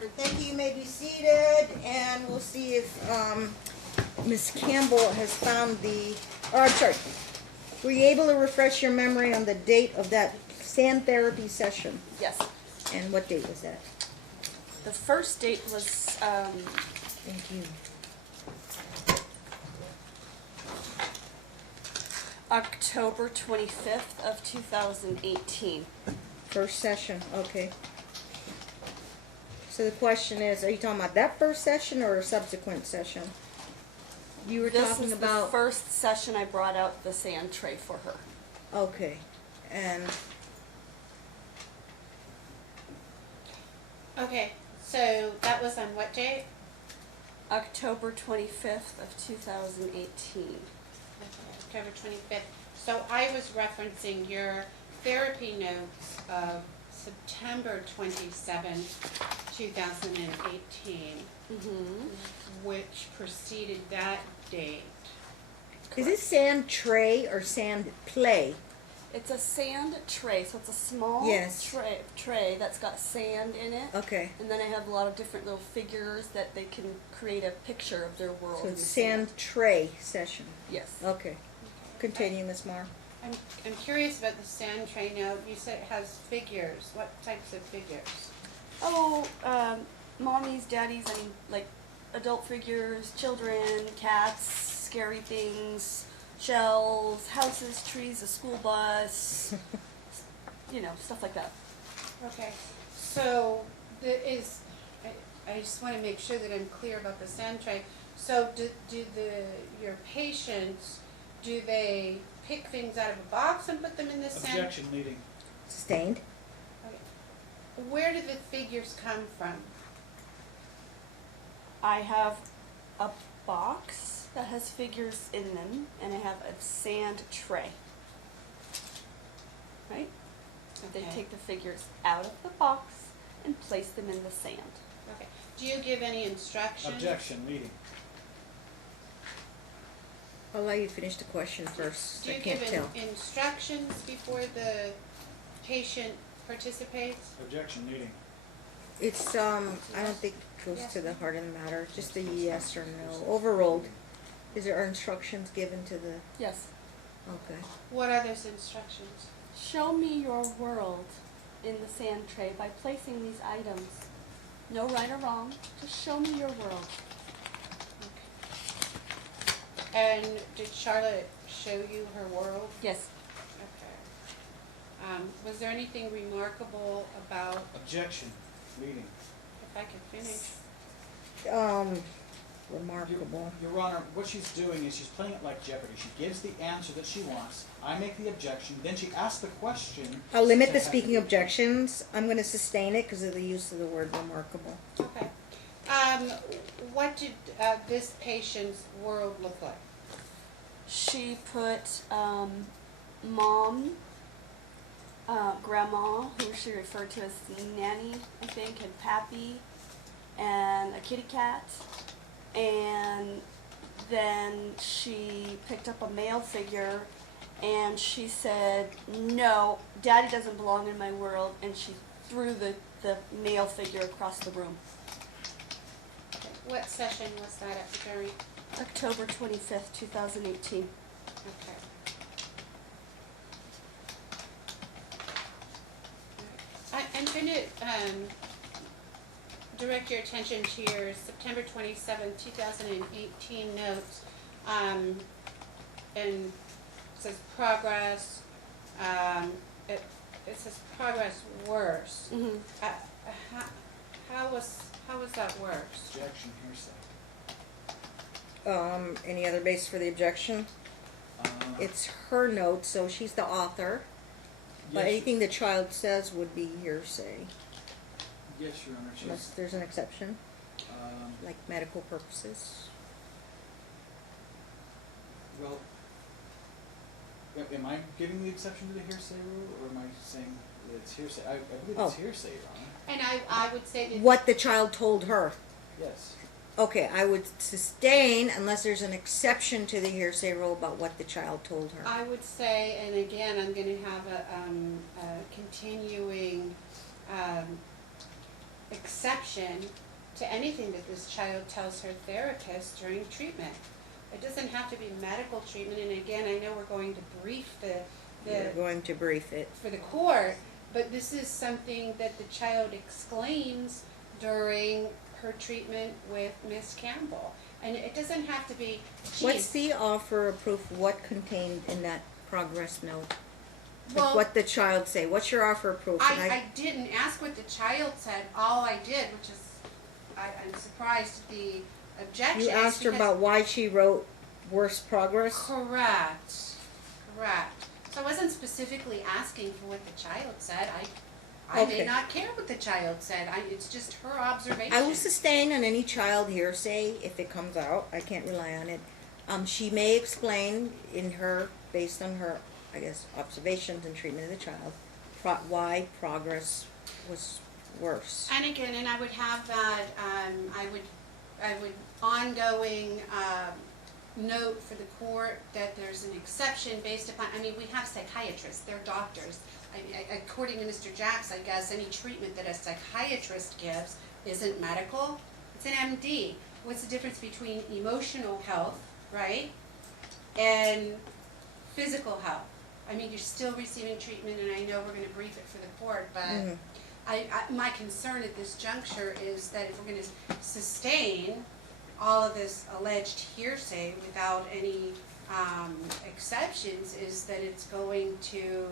record. Thank you. You may be seated, and we'll see if Ms. Campbell has found the. Oh, I'm sorry. Were you able to refresh your memory on the date of that sand therapy session? Yes. And what date was that? The first date was, Thank you. October 25th of 2018. First session, okay. So the question is, are you talking about that first session or a subsequent session? You were This talking is about. the first session I brought out the sand tray for her. Okay, and Okay, so that was on what date? October 25th of 2018. October 25th. So I was referencing your therapy notes of September 27, 2018, which preceded that date. is it sand tray or sand play? It's a sand tray, so it's a small Yes. tray that's got sand in it. Okay, And then I have a lot of different little figures that they can create a picture of their world. so in it's the sand tray session. Yes. Okay, continue, Ms. Marr. I'm curious about the sand tray note. You said it has figures. What types of figures? Oh, mommies, daddies, I mean, like adult figures, children, cats, scary things, shells, houses, trees, a school bus, you know, stuff like that. Okay, so I just want to make sure that I'm clear about the sand tray. So do your patients, do they pick things out of a box and put them in the sand? Objection leading. Sustained? Okay. Where do the figures come from? I have a box that has figures in them, and I have a sand tray. Right? They Okay. take the figures out of the box and place them in the sand. Okay. Do you give any instructions? Objection leading. I'll let you finish the question first. Do I you can't give tell. instructions before the patient participates? Objection leading. It's, I don't think it goes to the heart of the matter, just a yes or no. Overruled. Is there instructions given to the, Yes. okay. What are those instructions? Show me your world in the sand tray by placing these items. No right or wrong, just show me your world. And did Charlotte show you her world? Yes. Okay. Was there anything remarkable about, Objection leading. if I could finish? Remarkable. Your Honor, what she's doing is she's playing it like Jeopardy. She gives the answer that she wants. I make the objection. Then she asks the question. I'll limit to the have- speaking objections. I'm going to sustain it because of the use of the word remarkable. Okay. What did this patient's world look like? She put mom, grandma, who she referred to as nanny, I think, and pappy, and a kitty cat. And then she picked up a male figure and she said, no, daddy doesn't belong in my world, and she threw the male figure across the room. Okay. What session was that at, Jerry? October 25th, 2018. Okay. I'm going to direct your attention to your September 27, 2018 notes. And it says progress. It says progress worse. Mm-hmm. How was that worse? Objection hearsay. Any other base for the objection? It's her note, so she's the author. But yes, anything the child says would be hearsay, Yes, Your Honor. unless She's, there's an exception, um, like medical purposes. well, am I giving the exception to the hearsay rule, or am I saying that it's hearsay? I believe it's Oh. hearsay, Your Honor. And I would say that What the child told her. Yes. Okay, I would sustain unless there's an exception to the hearsay rule about what the child told her. I would say, and again, I'm going to have a continuing exception to anything that this child tells her therapist during treatment. It doesn't have to be medical treatment, and again, I know we're going to brief You're going to brief it. for the court, but this is something that the child exclaims during her treatment with Miss Campbell. And it doesn't have to be, What's geez, the offer of proof? What contained in that progress note? Like well, what the child say? What's your offer of proof? And I didn't ask what the child said. All I did, which is, I'm surprised at the objections. you asked her because- about why she wrote worse progress? Correct. So I wasn't specifically asking for what the child said. I may Okay. not care what the child said. It's just her observation. I will sustain on any child hearsay if it comes out. I can't rely on it. She may explain based on her, I guess, observations and treatment of the child, why progress was worse. And again, and I would have that, I would ongoing, note for the court that there's an exception based upon, I mean, we have psychiatrists, they're doctors. According to Mr. Jacks, I guess any treatment that a psychiatrist gives isn't medical, it's an MD. What's the difference between emotional health, right, and physical health? I mean, you're still receiving treatment, and I know we're gonna brief it for the court, but my concern at this juncture is that if we're gonna sustain all of this alleged hearsay without any exceptions, is that it's going to,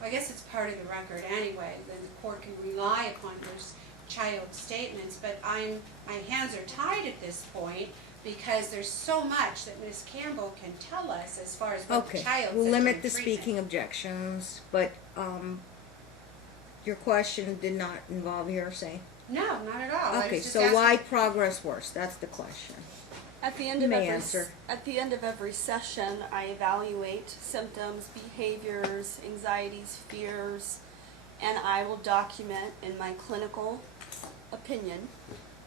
I guess it's part of the record anyway, then the court can rely upon those child statements, but my hands are tied at this point because there's so much that Ms. Campbell can tell us as far as what the Okay, child we'll said limit during the treatment. speaking objections, but your question did not involve hearsay. No, not at all. I Okay, was just so asking- why progress worse? That's the question. At the end You of may every answer. at the end of every session, I evaluate symptoms, behaviors, anxieties, fears, and I will document in my clinical opinion,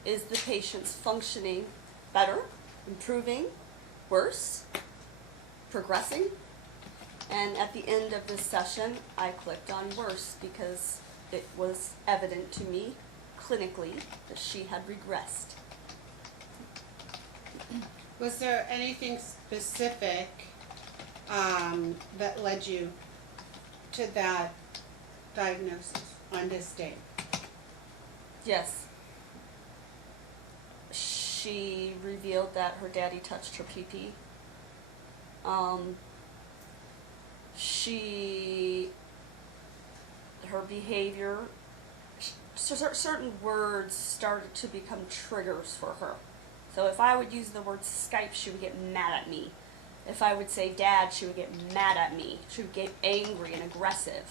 is the patient's functioning better, improving, worse, progressing? And at the end of this session, I clicked on worse because it was evident to me clinically that she had regressed. Was there anything specific that led you to that diagnosis on this date? Yes. She revealed that her daddy touched her pee-pee. Her behavior, certain words started to become triggers for her. So if I would use the word Skype, she would get mad at me. If I would say dad, she would get mad at me. She would get angry and aggressive.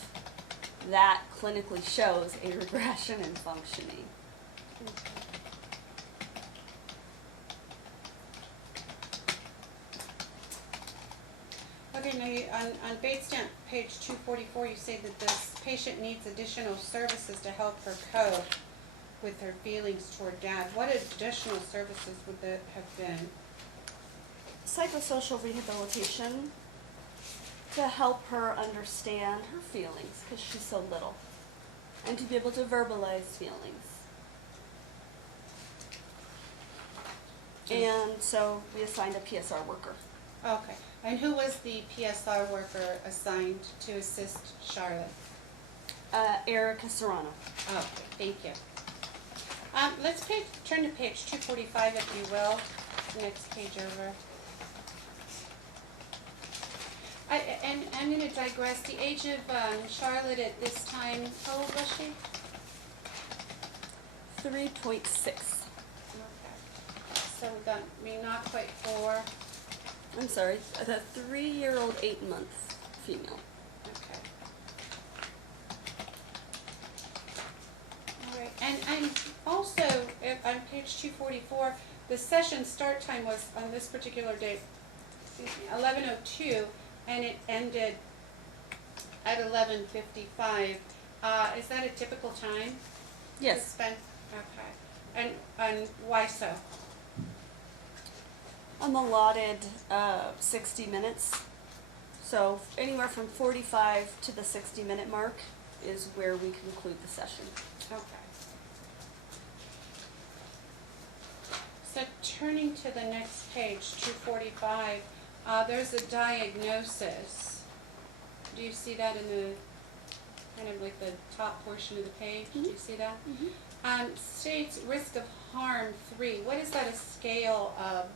That clinically shows a regression in functioning. Okay, now on Bates stamp, page 244, you say that this patient needs additional services to help her cope with her feelings toward dad. What additional services would that have been? Psychosocial rehabilitation to help her understand her feelings because she's so little, and to be able to verbalize feelings. And so we assigned a PSR worker. Okay, and who was the PSR worker assigned to assist Charlotte? Erica Serrano. Okay, thank you. Let's turn to page 245 if you will, next page over. And I'm going to digress. The age of Charlotte at this time, how old was she? 3.6. Okay. So we got, not quite 4. I'm sorry, a 3-year-old, 8-month female. Okay. All right. And also, on page 244, the session start time was, on this particular date, 11:02, and it ended at 11:55. Is that a typical time? to Yes. spend? Okay. And why so? I'm allotted 60 minutes. So anywhere from 45 to the 60-minute mark is where we conclude the session. Okay. So turning to the next page, 245, there's a diagnosis. Do you see that in the, kind of like the top portion of the page? Do you see that? States risk of harm 3. What is that a scale of?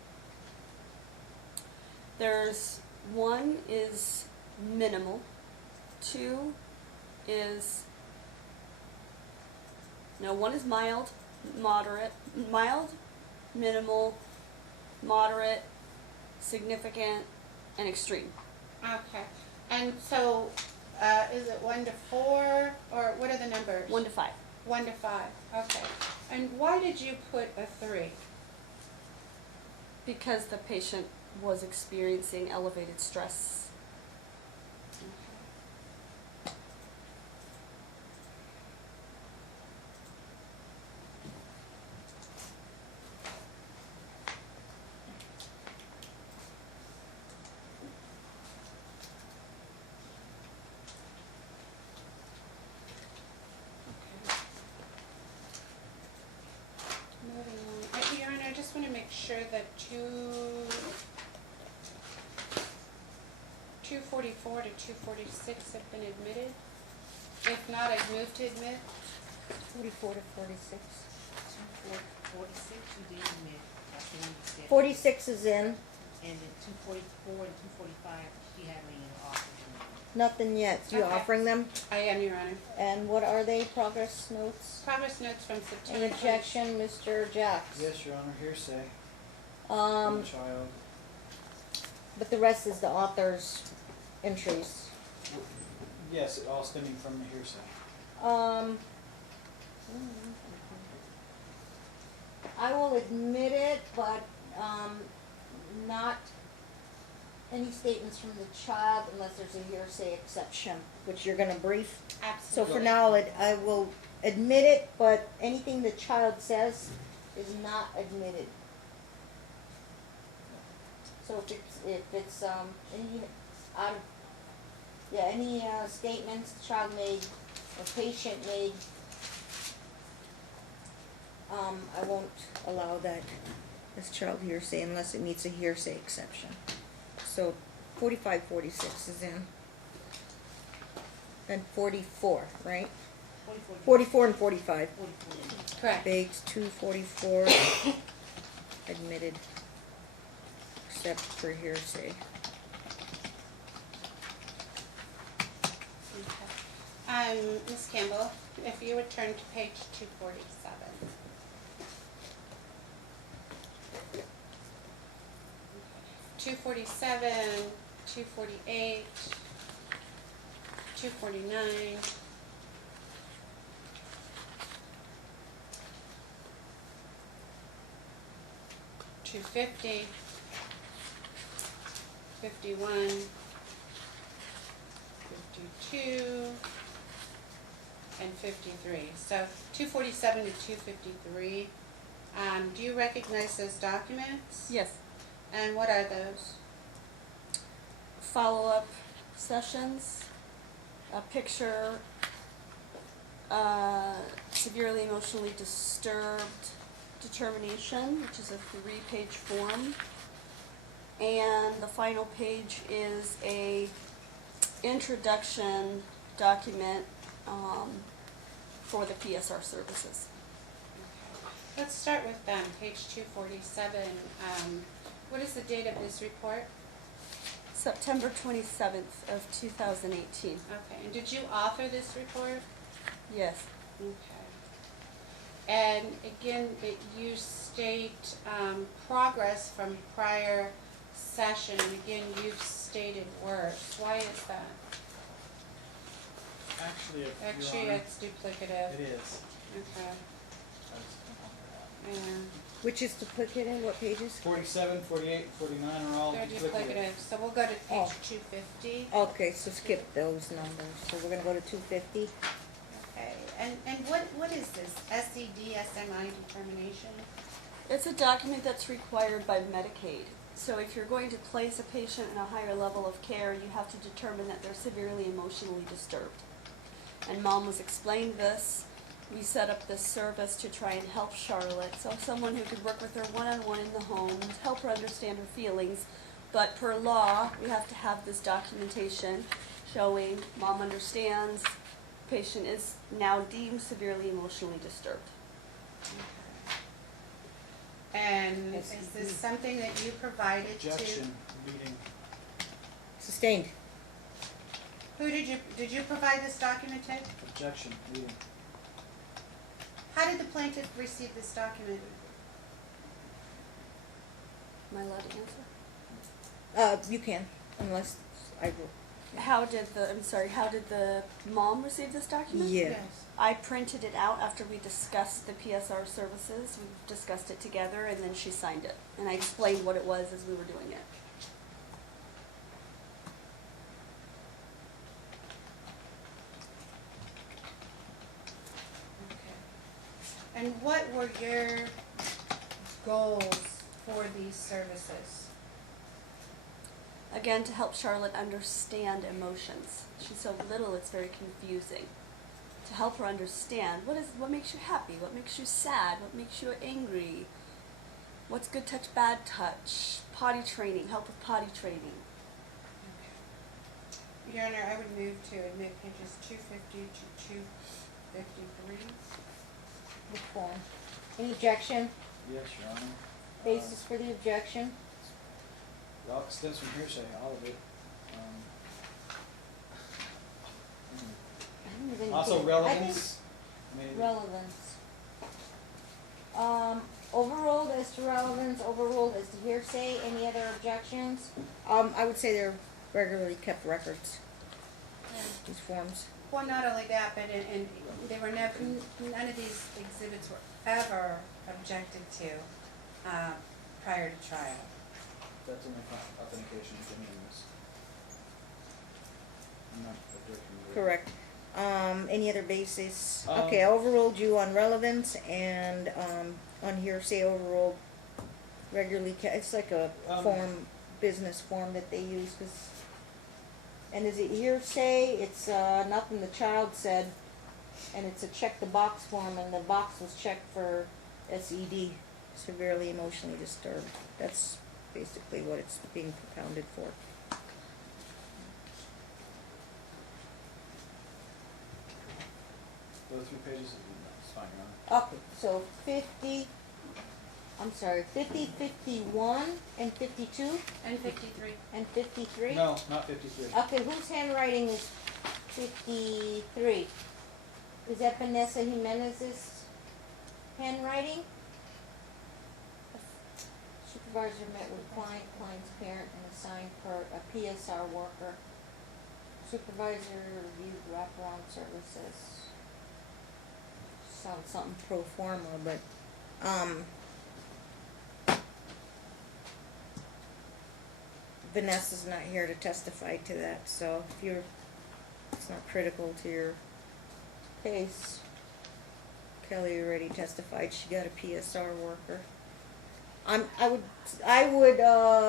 There's 1 is minimal, 2 is, no, 1 is mild, minimal, moderate, significant, and extreme. Okay. And so, is it 1 to 4, or what are the numbers? 1 to 5. 1 to 5, okay. And why did you put a 3? Because the patient was experiencing elevated stress. Moving on. Your Honor, I just want to make sure that 244 to 246 have been admitted. If not, I'd move to admit. 44 to 46. 46 you did admit, that's the one you said. 46 is in. And then 244 and 245, she had me in the office. Nothing yet. So you Okay. offering them? I am, Your Honor. And what are they? Progress notes? Progress notes from An September. objection, Mr. Jacks. Yes, Your Honor, hearsay. Child. But the rest is the author's entries. Yes, all stemming from the hearsay. I will admit it, but, not any statements from the child unless there's a hearsay exception, which you're gonna brief. So Absolutely. for now, I will admit it, but anything the child says is not admitted. So if it's any statements the child made or patient made, I won't allow that as child hearsay unless it meets a hearsay exception. So 45, 46 is in. And 44, right? 44 and 45. 44. Correct. Bates, 244, admitted, except for hearsay. Okay. Ms. Campbell, if you would turn to page 247. Okay. 247, 248, 249. 250, 51, 52, and 53. So 247 to 253. Do you recognize those documents? Yes. And what are those? Follow-up sessions, a picture, severely emotionally disturbed determination, which is a 3-page form, and the final page is a introduction document for the PSR services. Let's start with page 247. What is the date of this report? September 27th of 2018. Okay, and did you author this report? Yes. Okay. And again, you state progress from prior session, and again, you've stated worse. Why is that? Actually, Your Actually, Honor, it's duplicative. it is. Okay, yeah, Which is duplicative, what pages? 47, 48, 49 are all they're duplicative. duplicative. So we'll go to page Oh. 250. Okay, so skip those numbers. So we're gonna go to 250. Okay, and what is this SED-SMI determination? It's a document that's required by Medicaid. So if you're going to place a patient in a higher level of care, you have to determine that they're severely emotionally disturbed. And Mom was explained this, we set up this service to try and help Charlotte. So someone who could work with her one-on-one in the home, help her understand her feelings. But per law, we have to have this documentation showing mom understands, patient is now deemed severely emotionally disturbed. And is this something that you provided to? Objection, reading. Sustained. Who did you provide this document to? Objection, reading. How did the plaintiff receive this document? Am I allowed to answer? You can, unless I will. How did the mom receive this document? Yeah. I printed it out after we discussed the PSR services. We discussed it together, and then she signed it. And I explained what it was as we were doing it. Okay. And what were your goals for these services? Again, to help Charlotte understand emotions. She's so little, it's very confusing. To help her understand what makes you happy, what makes you sad, what makes you angry, what's good touch, bad touch, potty training, help with potty training. Okay. Your Honor, I would move to admit pages 250 to 253. The form. Any objection? Yes, Your Honor. Basis for the objection? It all stems from hearsay, all of it. I don't even Also think- relevance. Maybe. Relevance. Overruled as to relevance, overruled as to hearsay, any other objections? I would say they're regularly kept records, these forms. Well, not only that, but and they were never, none of these exhibits were ever objected to prior to trial. That's only authentication of genuineness. I'm not objecting to it. Correct. Any other basis? Um, Okay, I overruled you on relevance and, on hearsay overruled regularly, it's like a form, business form that they use, 'cause, and is it hearsay? It's, nothing the child said, and it's a check the box form, and the box was checked for SED, severely emotionally disturbed. That's basically what it's being propounded for. Those 3 pages, it's fine, Your Honor. Okay, so 50, 51, and 52, And 53. and 53? No, not 53. Okay, whose handwriting is 53? Is that Vanessa Jimenez's handwriting? Supervisor met with client's parent, and assigned a PSR worker. Supervisor reviewed wraparound services. Sounds something pro forma, but, Vanessa's not here to testify to that, so if it's not critical to your case. Kelly already testified she got a PSR worker. I would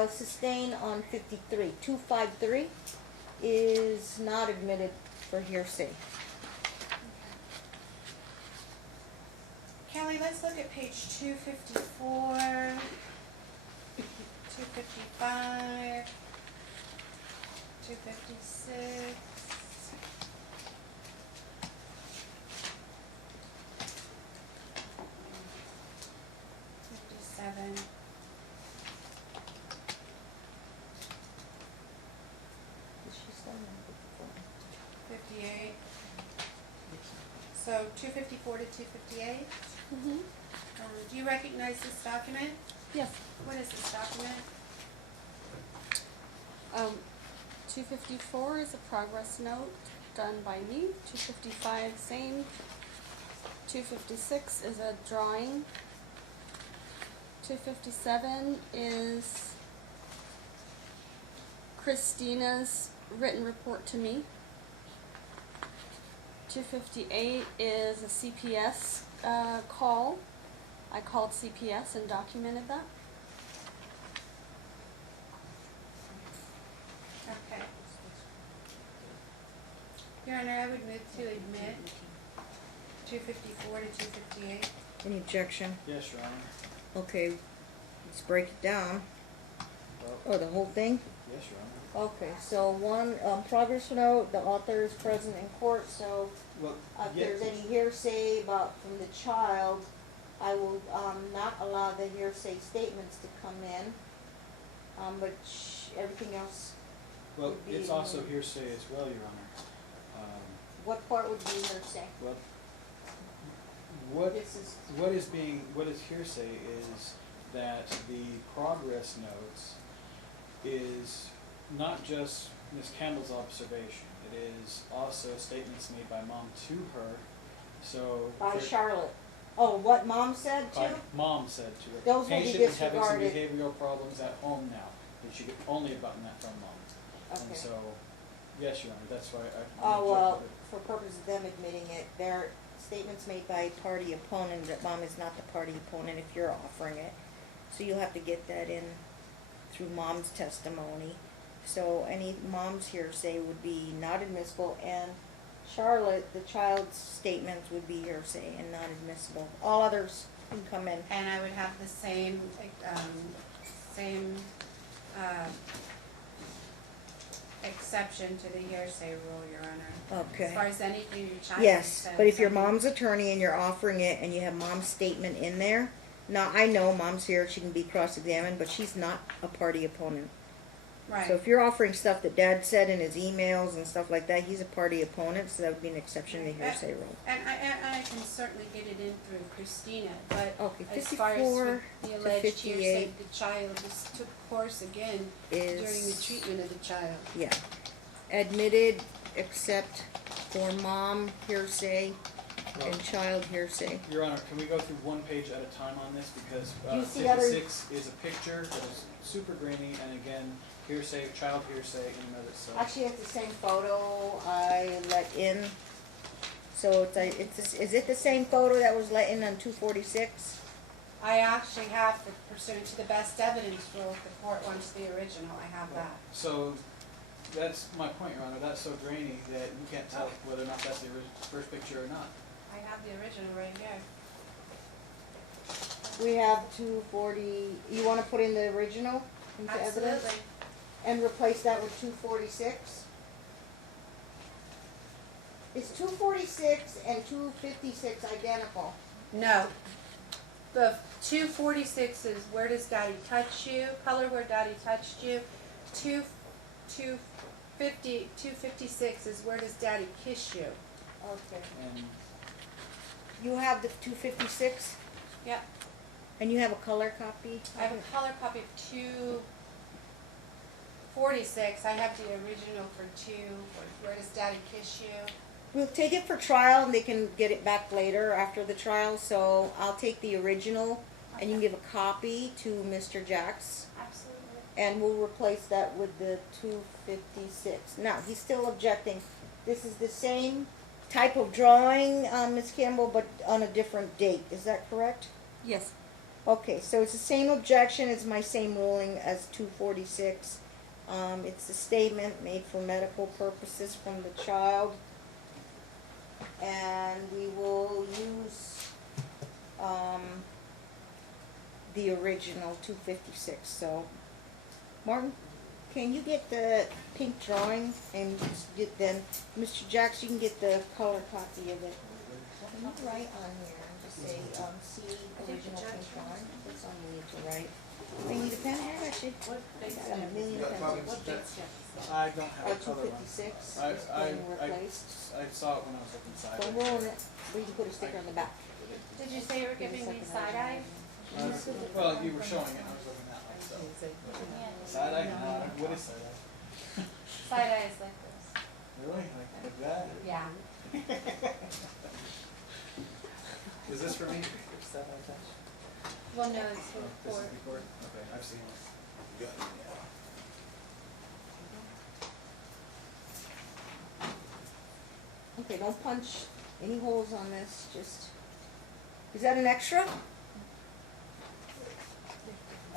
sustain on 53. 253 is not admitted for hearsay. Kelly, let's look at page 254, 255, 256. 57. Did she say that? 58. So 254 to 258. Mm-hmm. Do you recognize this document? Yes. What is this document? 254 is a progress note done by me. 255, same. 256 is a drawing. 257 is Christina's written report to me. 258 is a CPS call. I called CPS and documented that. Okay. Your Honor, I would move to admit 254 to 258. Any objection? Yes, Your Honor. Okay, let's break it down. Well, Oh, the whole thing? yes, Your Honor. Okay, so one, progress note, the author is present in court, so Well, if yeah, there's any hearsay about, from the child, I will, not allow the hearsay statements to come in. But everything else, well, would be it's in also the- hearsay as well, Your Honor. what part would be hearsay? Well, what This is, what is hearsay is that the progress notes is not just Ms. Campbell's observation. It is also statements made by mom to her. So by for- Charlotte. Oh, what mom said by too? mom said to her. Those will be Patient is having some disregarded. behavioral problems at home now, and she could only have gotten that from mom. And Okay. so, yes, Your Honor, that's why I. Oh, well, for purposes of them admitting it, they're statements made by party opponent, that mom is not the party opponent if you're offering it. So you'll have to get that in through mom's testimony. So any mom's hearsay would be not admissible, and Charlotte, the child's statements would be hearsay and not admissible. All others can come in. And I would have the same, same, exception to the hearsay rule, Your Honor. Okay. As far as anything your child Yes, says. but if you're mom's attorney and you're offering it and you have mom's statement in there, now I know mom's here, she can be cross-examined, but she's not a party opponent. Right. So if you're offering stuff that dad said in his emails and stuff like that, he's a party opponent, so that would be an exception to the hearsay rule. And I can certainly get it in through Christina, but Okay, as far as 54 with the to alleged 58 hearsay, the child just took course again during the Is, treatment of the child. yeah, admitted except for mom hearsay and child hearsay. Your Honor, can we go through one page at a time on this, because Do you see other- 56 is a picture that is super grainy, and again, hearsay, child hearsay in and of itself. Actually, it's the same photo I let in. So is it the same photo that was let in on 246? I actually have, pursuant to the best evidence rule, if the court wants the original, I have that. So, that's my point, Your Honor, that's so grainy that you can't tell whether or not that's the first picture or not. I have the original right here. We have 240, you wanna put in the original into evidence? Absolutely. And replace that with 246? Is 246 and 256 identical? No. The 246 is where does daddy touch you, color where daddy touched you. 256 is where does daddy kiss you. Okay. And You have the 256, Yep. and you have a color copy? I have a color copy of 246. I have the original for where does daddy kiss you. We'll take it for trial, and they can get it back later after the trial, so I'll take the original, and you can give a copy to Mr. Jacks, Absolutely. and we'll replace that with the 256. Now, he's still objecting. This is the same type of drawing, Ms. Campbell, but on a different date, is that correct? Yes. Okay, so it's the same objection, it's my same ruling as 246. It's a statement made for medical purposes from the child. And we will use, the original 256, so. Martin, can you get the pink drawing and just get then, Mr. Jacks, you can get the color copy of it. Can you write on here and just say, see original pink drawing? That's all you need to write. I need a pen, I actually, What I date's got a million got pens. copies? What date's that? I don't have a color one. 256 I, is I, being replaced. I saw it when I was looking inside. Don't ruin it, we can put a sticker on the back. Did you say you were giving me side eye? Well, you were showing it, and I was looking that way, so. Side eye, what is side eye? Side eye is like this. Really? Like that? Yeah. Is this for me? Well, no, it's for This is court. before, okay, I've seen it. Okay, don't punch any holes on this, just, is that an extra?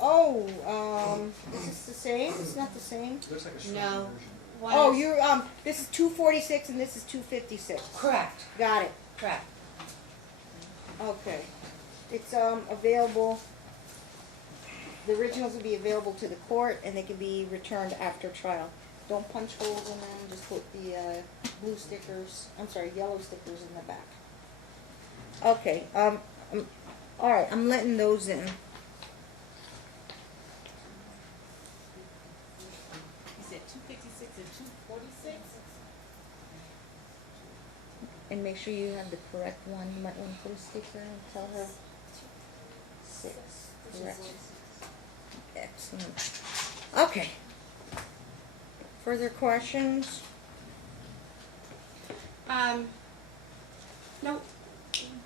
Oh, is this the same? It's not the same? Looks like a shrunken No. version. Oh, you're, this is 246 and this is 256. Correct, Got it. correct. Okay. It's, available, the originals will be available to the court, and they can be returned after trial. Don't punch holes in them, just put the, blue stickers, yellow stickers in the back. Okay, all right, I'm letting those in. You said 256 and 246? And make sure you have the correct one. You might want to put a sticker and tell her. 6. Correct. Excellent. Okay. Further questions? No,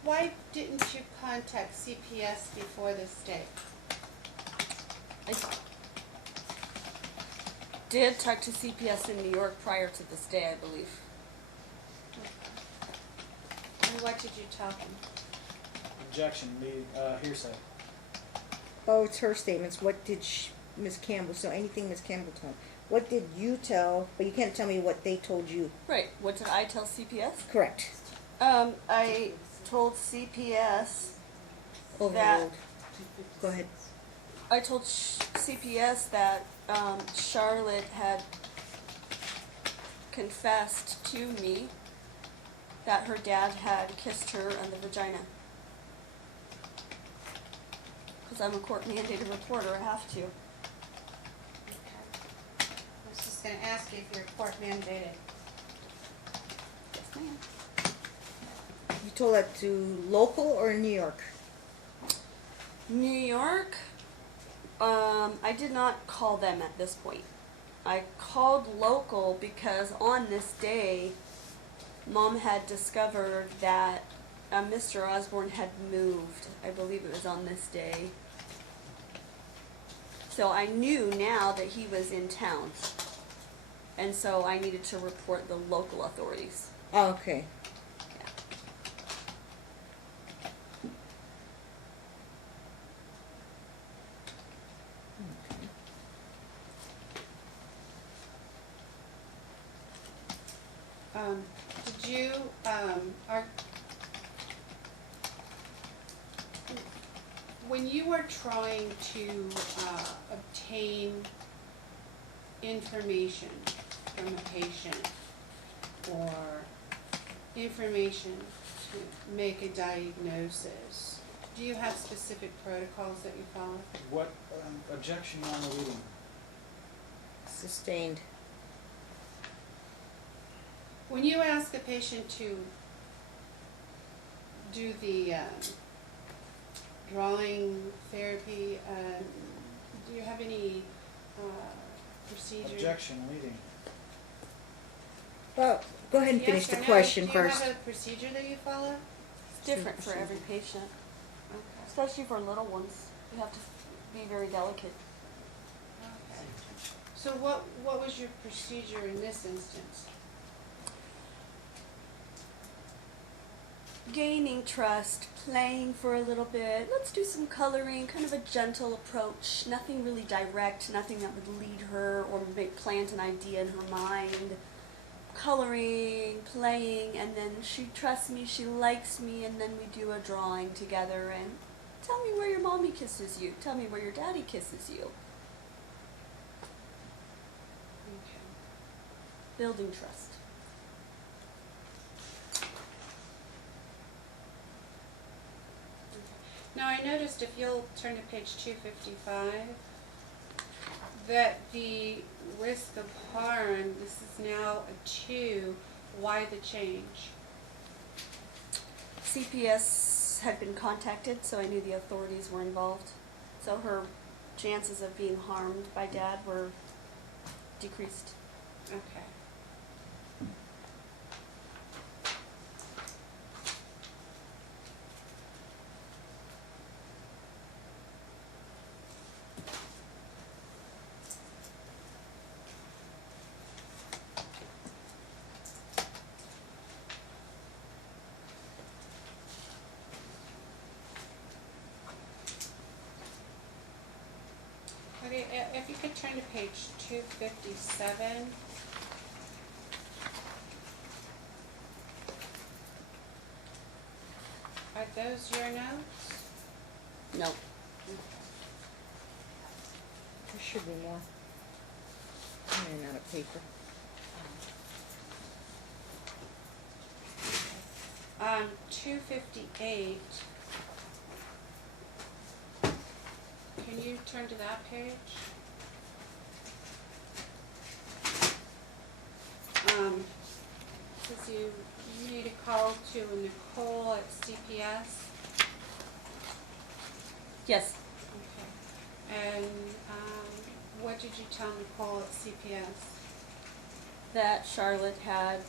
why didn't you contact CPS before this date? I did talk to CPS in New York prior to this day, I believe. And what did you tell them? Objection, hearsay. Oh, it's her statements. What did Ms. Campbell, so anything Ms. Campbell told. What did you tell, but you can't tell me what they told you. Right, what did I tell CPS? Correct. I told CPS Overruled. Go ahead. I told CPS that Charlotte had confessed to me that her dad had kissed her on the vagina. Because I'm a court mandated reporter, I have to. Okay. I was just gonna ask you if you're court mandated. Yes, ma'am. You told that to local or New York? New York, I did not call them at this point. I called local because on this day, Mom had discovered that Mr. Osborne had moved. I believe it was on this day. So I knew now that he was in town. And so I needed to report the local authorities. Oh, okay. Yeah. Did you, when you were trying to obtain information from a patient or information to make a diagnosis, do you have specific protocols that you follow? What, objection on the reading? Sustained. When you ask a patient to do the drawing therapy, do you have any procedure? Objection, leading. Well, go ahead and Yes finish or the no? question Do you first. have a procedure that you follow? It's different for every patient, Okay. especially for little ones. You have to be very delicate. Okay. So what was your procedure in this instance? Gaining trust, playing for a little bit. Let's do some coloring, kind of a gentle approach. Nothing really direct, nothing that would lead her or plant an idea in her mind. Coloring, playing, and then she trusts me, she likes me, and then we do a drawing together and tell me where your mommy kisses you. Tell me where your daddy kisses you. Okay. Building trust. Now I noticed, if you'll turn to page 255, that the risk of harm, this is now a 2. Why the change? CPS had been contacted, so I knew the authorities were involved. So her chances of being harmed by Dad were decreased. Okay. Okay, if you could turn to page 257. Are those your notes? No. There should be more. I ran out of paper. 258. Can you turn to that page? Says you made a call to Nicole at CPS. Yes. Okay. And what did you tell Nicole at CPS? That Charlotte had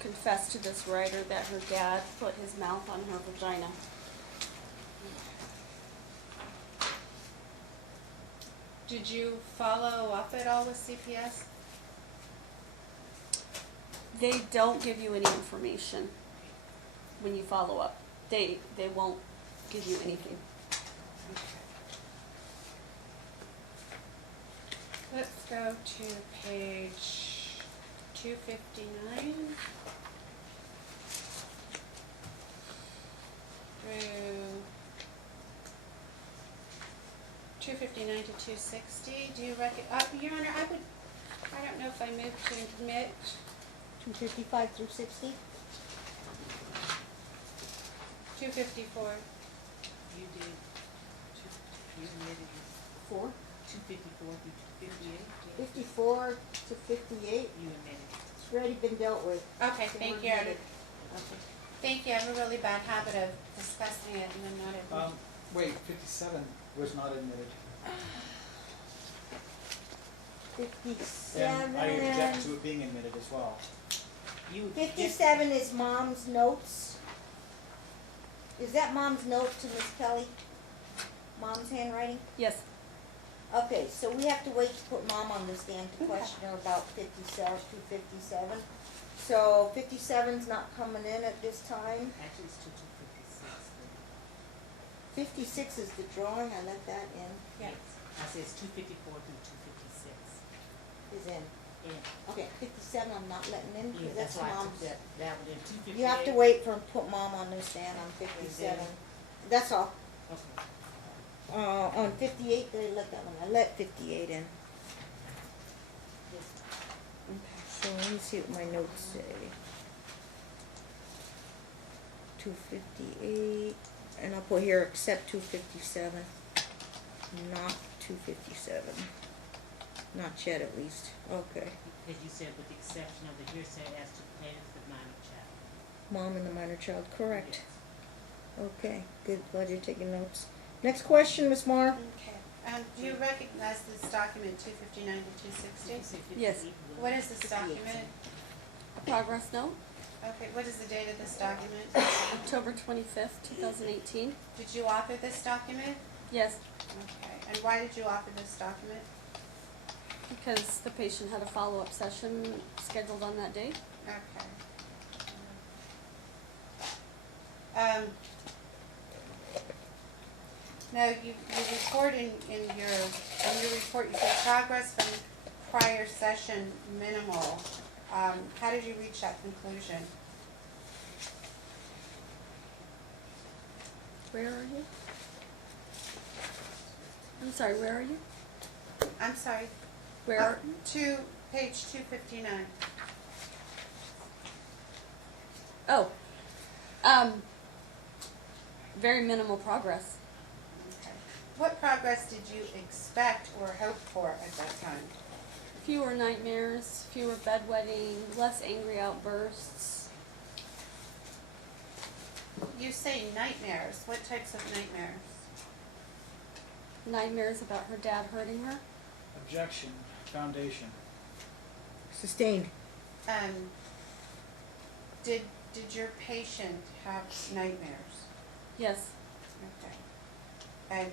confessed to this writer that her dad put his mouth on her vagina. Did you follow up at all with CPS? They don't give you any information when you follow up. They won't give you anything. Let's go to page 259 through 259 to 260. Do you Your Honor, I don't know if I moved to admit. 255 through 60? 254. You did, you admitted 4? 254 through 258. 54 to 58? You admitted. It's already been dealt with. Okay, So thank we're you. admitted. Okay. Thank you. I have a really bad habit of discussing it and then not admitting. Wait, 57 was not admitted. 57. And I object to it being admitted as well. You 57 is Mom's notes. Is that Mom's note to Miss Kelly? Mom's handwriting? Yes. Okay, so we have to wait to put Mom on the stand to question her about 57 to 57. So 57's not coming in at this time. Actually, it's 256. 56 is the drawing, I let that in. Yeah. I said it's 254 through 256. Is in. Yeah. Okay, 57 I'm not letting in Yeah, because that's that's why I took Mom's. that one in 258. You have to wait for put Mom on the stand on 57. That's all. Okay. On 58, did I let that one? I let 58 in. Yes. Okay, so let me see what my notes say. 258, and I'll put here except 257, not 257. Not yet, at least. Okay. Because you said with the exception of the hearsay as to plaintiff the minor child. Mom and the minor child, correct. Okay, good. Glad you're taking notes. Next question, Ms. Marr. Okay. Do you recognize this document 259 to 260? Yes. What is this document? A progress note, Okay, what is the date of this document? October 25th, 2018. Did you author this document? Yes, Okay. And why did you author this document? because the patient had a follow-up session scheduled on that day. Okay. Now, you report in your report, you said progress from prior session minimal. How did you reach that conclusion? Where are you? I'm sorry, where are you? I'm sorry. Where? Page 259. Oh, very minimal progress. Okay. What progress did you expect or hope for at that time? Fewer nightmares, fewer bedwetting, less angry outbursts. You say nightmares. What types of nightmares? Nightmares about her dad hurting her. Objection, foundation. Sustained. Did your patient have nightmares? Yes, Okay. And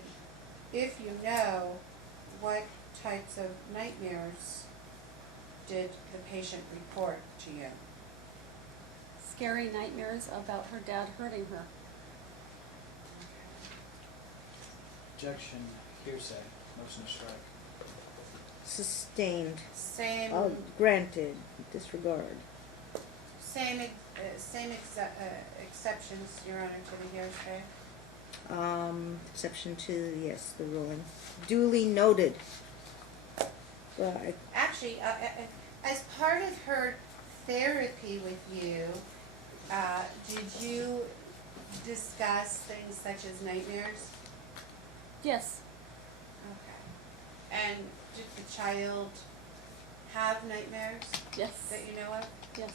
if you know, what types of nightmares did the patient report to you? scary nightmares about her dad hurting her. Objection, hearsay, motion to strike. Sustained. Same, Oh, granted. Disregard. Same exceptions, Your Honor, to the hearsay. Exception to, yes, the ruling. Duly noted. Right. Actually, as part of her therapy with you, did you discuss things such as nightmares? Yes. Okay. And did the child have nightmares Yes. that you know of? Yes.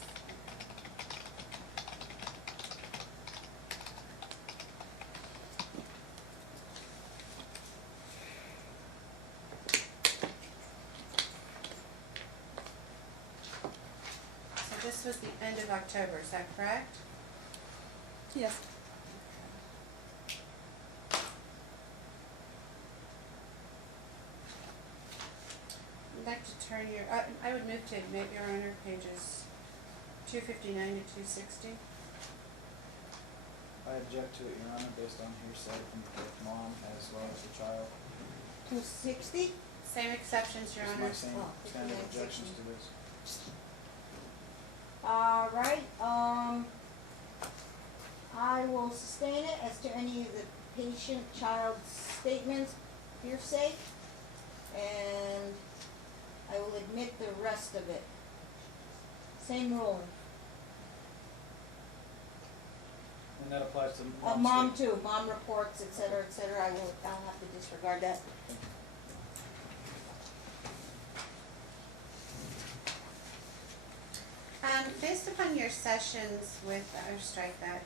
So this was the end of October, is that correct? Yes. I'd like to turn your, I would move to admit, Your Honor, pages 259 to 260. I object to it, Your Honor, based on hearsay from the mom as well as the child. 260? Same exceptions, Your Just Honor. my same Oh, standard okay. objections to this. All right, I will sustain it as to any of the patient-child statements, hearsay, and I will admit the rest of it. Same ruling. And that applies to Mom mom's too, mom reports, et cetera, I'll have to disregard that. Based upon your sessions with, or strike that,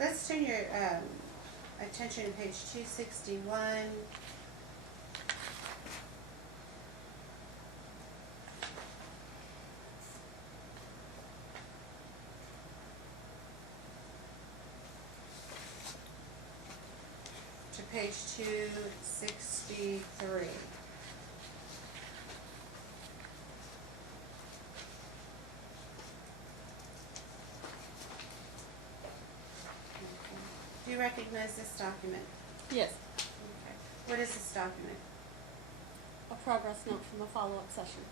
let's turn your, attention to page 261. To page 263. Do you recognize this document? Yes. Okay. What is this document? A progress note from a follow-up session.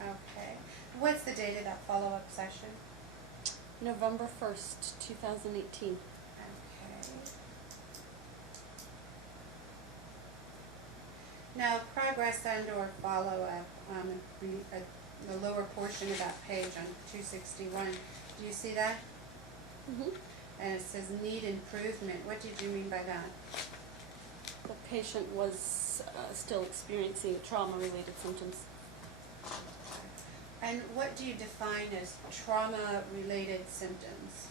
Okay. What's the date of that follow-up session? November 1st, 2018. Okay. Now, progress and/or follow-up, the lower portion of that page on 261, do you see that? Mm-hmm. And it says need improvement. What did you mean by that? The patient was still experiencing trauma-related symptoms. And what do you define as trauma-related symptoms?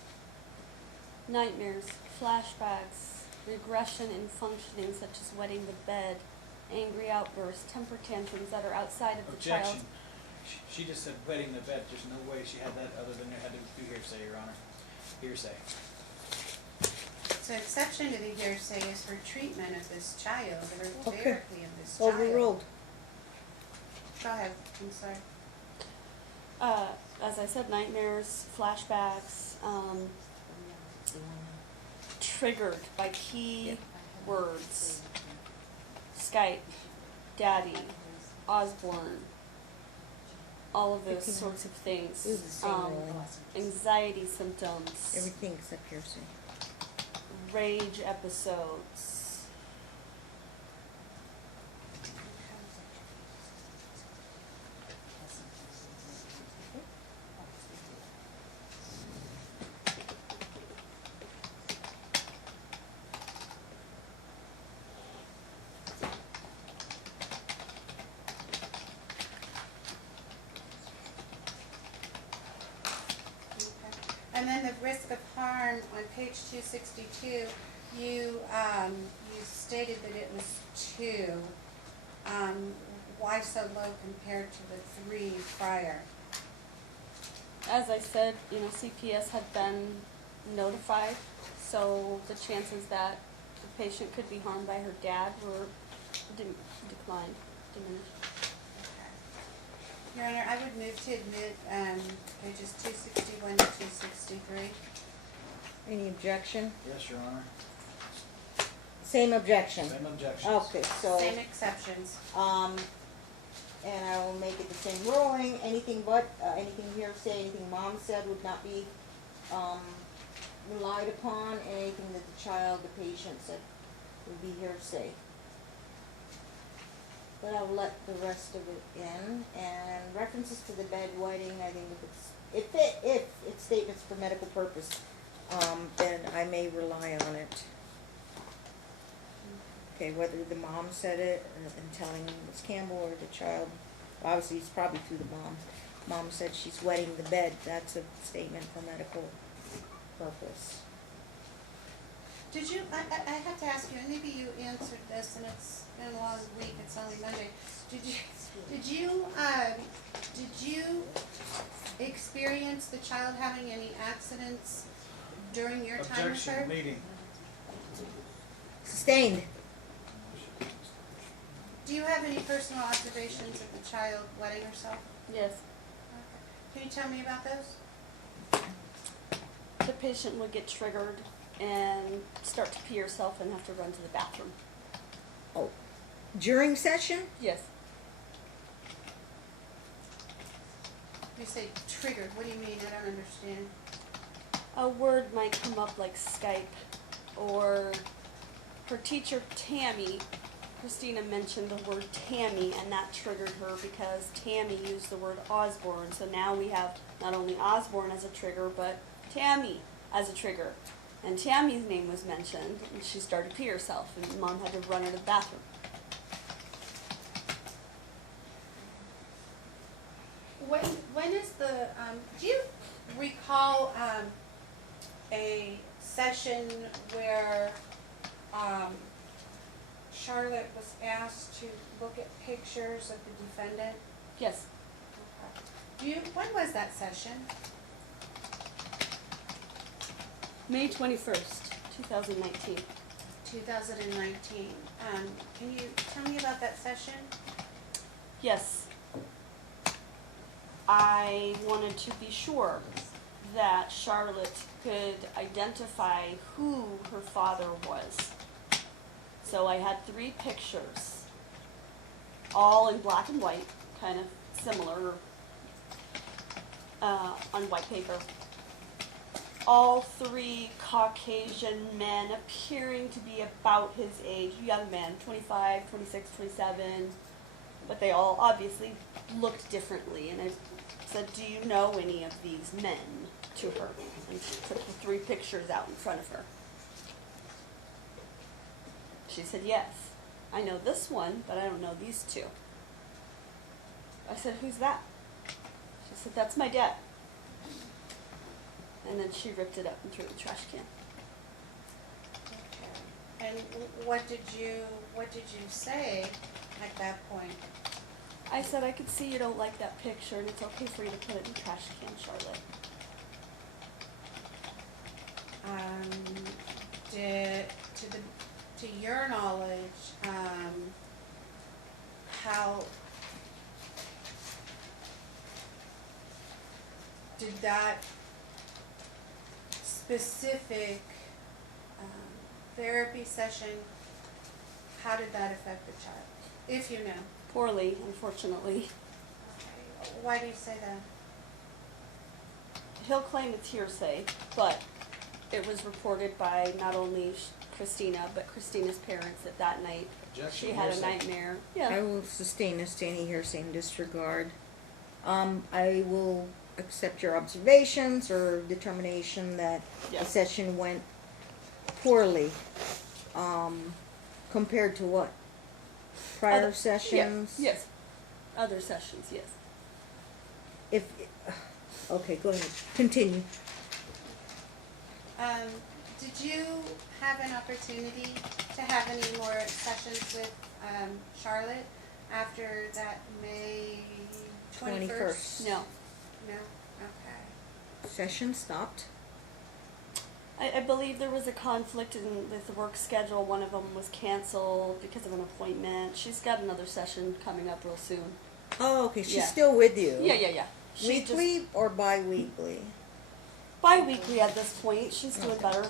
Nightmares, flashbacks, regression in functioning such as wetting the bed, angry outbursts, temper tantrums that are outside of the child. Objection. She just said wetting the bed. There's no way she had that other than it had to do hearsay, Your Honor. Hearsay. So exception to the hearsay is her treatment of this child, or her Okay. therapy of this child. Overruled. Go ahead, I'm sorry. As I said, nightmares, flashbacks, triggered by key words. Skype, Daddy, Osborne, all of those sorts of things. It was the same ruling. Anxiety symptoms, Everything except hearsay. rage episodes. And then the risk of harm on page 262, you stated that it was 2. Why so low compared to the 3 prior? As I said, CPS had been notified, so the chances that the patient could be harmed by her dad were declined, diminished. Your Honor, I would move to admit pages 261 to 263. Any objection? Yes, Your Honor. Same objection. Same objections. Okay, so, Same exceptions. and I will make it the same ruling. Anything but, anything hearsay, anything mom said would not be, relied upon, and anything that the child, the patient said would be hearsay. But I'll let the rest of it in, and references to the bedwetting, I think if it's statements for medical purpose, then I may rely on it. Okay, whether the mom said it and telling Ms. Campbell or the child, obviously it's probably through the mom. Mom said she's wetting the bed, that's a statement for medical purpose. Did you, I have to ask you, and maybe you answered this, and it's been a long week, it's only Monday. Did you experience the child having any accidents during your time with her? Objection, meeting. Sustained. Do you have any personal observations of the child wetting herself? Yes. Okay. Can you tell me about those? The patient would get triggered and start to pee herself and have to run to the bathroom. Oh, during session? Yes. You say triggered, what do you mean? I don't understand. A word might come up like Skype, or her teacher Tammy, Christina mentioned the word Tammy, and that triggered her because Tammy used the word Osborne. So now we have not only Osborne as a trigger, but Tammy as a trigger. And Tammy's name was mentioned, and she started to pee herself, and Mom had to run her to the bathroom. When is the, do you recall a session where Charlotte was asked to look at pictures of the defendant? Yes, When was that session? May 21st, 2019. 2019. Can you tell me about that session? Yes. I wanted to be sure that Charlotte could identify who her father was. So I had 3 pictures, all in black and white, kind of similar, on white paper. All 3 Caucasian men appearing to be about his age, young men, 25, 26, 27, but they all obviously looked differently. And I said, do you know any of these men, to her, and took the 3 pictures out in front of her. She said, yes, I know this one, but I don't know these 2. I said, who's that? She said, that's my dad. And then she ripped it up and threw it in the trash can. Okay. And what did you say at that point? I said, I could see you don't like that picture, and it's okay for you to put it in the trash can, Charlotte. To your knowledge, how did that specific therapy session, how did that affect the child, if you know? Poorly, unfortunately. Okay. Why do you say that? He'll claim it's hearsay, but it was reported by not only Christina, but Christina's parents that night Objection, she had a hearsay. nightmare. I Yeah. will sustain this to any hearsay and disregard. I will accept your observations or determination that Yeah. the session went poorly. Compared to what? Prior Other- sessions? Yeah. Yes. Other sessions, yes. If, okay, go ahead, continue. Did you have an opportunity to have any more sessions with Charlotte after that May 21st? No. No? Okay. Session stopped. I believe there was a conflict with the work schedule. One of them was canceled because of an appointment. She's got another session coming up real soon. Oh, okay, she's Yeah. still with you? Yeah. She just Weekly or bi-weekly? bi-weekly at this point. She's doing better.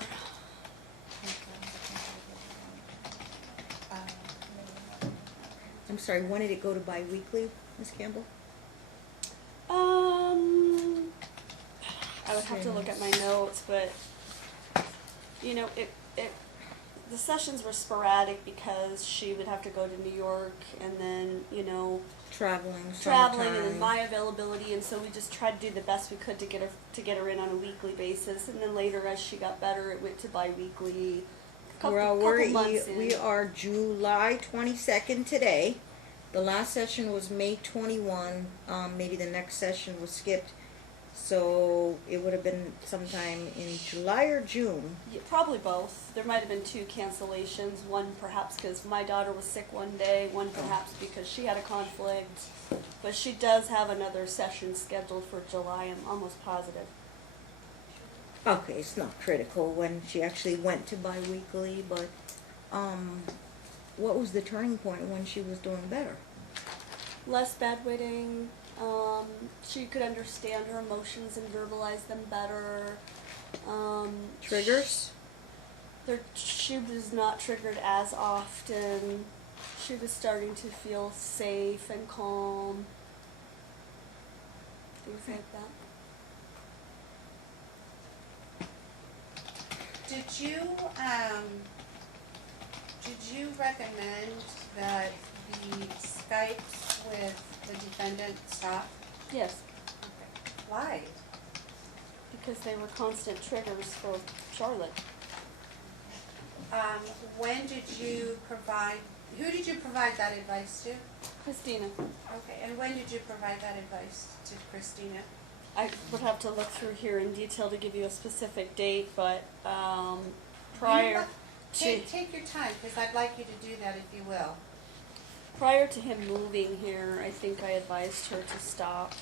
I'm sorry, when did it go to bi-weekly? Ms. Campbell? I would have to look at my notes, but you know, the sessions were sporadic because she would have to go to New York and then, you know, Traveling, and summertime. then my availability, and so we just tried to do the best we could to get her in on a weekly basis, and then later as she got better it went to bi-weekly. Well, Couple months in. we are July 22nd today. The last session was May 21. Maybe the next session was skipped. So it would have been sometime in July or June. Yeah, probably both. There might have been 2 cancellations, one perhaps because my daughter was sick one day, one perhaps because she had a conflict. But she does have another session scheduled for July, I'm almost positive. Okay, it's not critical when she actually went to bi-weekly, but what was the turning point when she was doing better? Less bedwetting, she could understand her emotions and verbalize them better. Triggers? She was not triggered as often. She was starting to feel safe and calm. Things like that. Did you recommend that the Skypes with the defendant stop? Yes, Okay. Why? because they were constant triggers for Charlotte. When did you provide, who did you provide that advice to? Christina, Okay, and when did you provide that advice to Christina? I would have to look through here in detail to give you a specific date, but prior to Take your time, because I'd like you to do that if you will. prior to him moving here, I think I advised her to stop.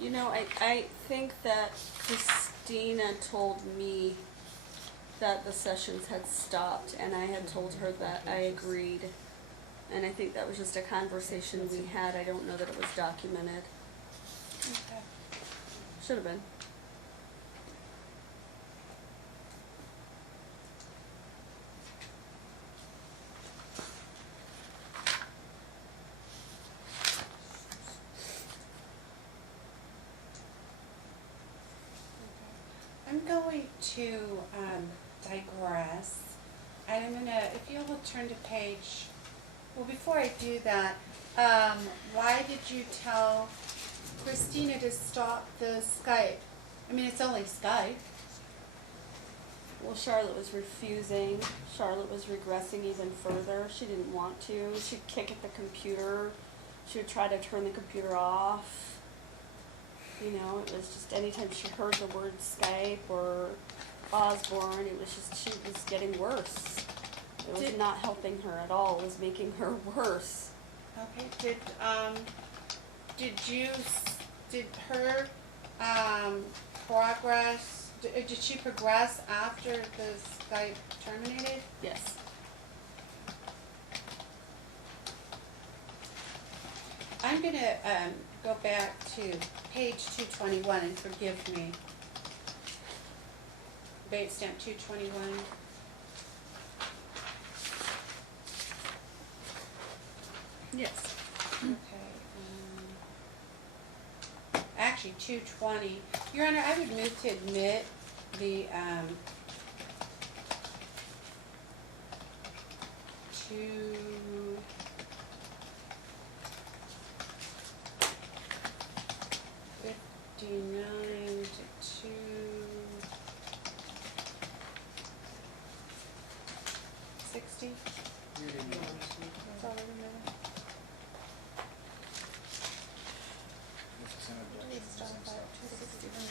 You know, I think that Christina told me that the sessions had stopped, and I had told her that I agreed. And I think that was just a conversation we had. I don't know that it was documented. Okay. Should have been. I'm going to digress. And I'm gonna, if you will turn to page, well, before I do that, why did you tell Christina to stop the Skype? I mean, it's only Skype. Well, Charlotte was refusing. Charlotte was regressing even further. She didn't want to. She'd kick at the computer. She would try to turn the computer off. You know, it was just anytime she heard the word Skype or Osborne, it was just, she was getting worse. It was not helping her at all. It was making her worse. Okay, did her progress, did she progress after the Skype terminated? Yes. I'm gonna go back to page 221 and forgive me. Date stamp 221. Yes. Okay. Actually, 220. Your Honor, I would move to admit the two. 59 to 2. That's all I remember. This is an objection, this is stuff.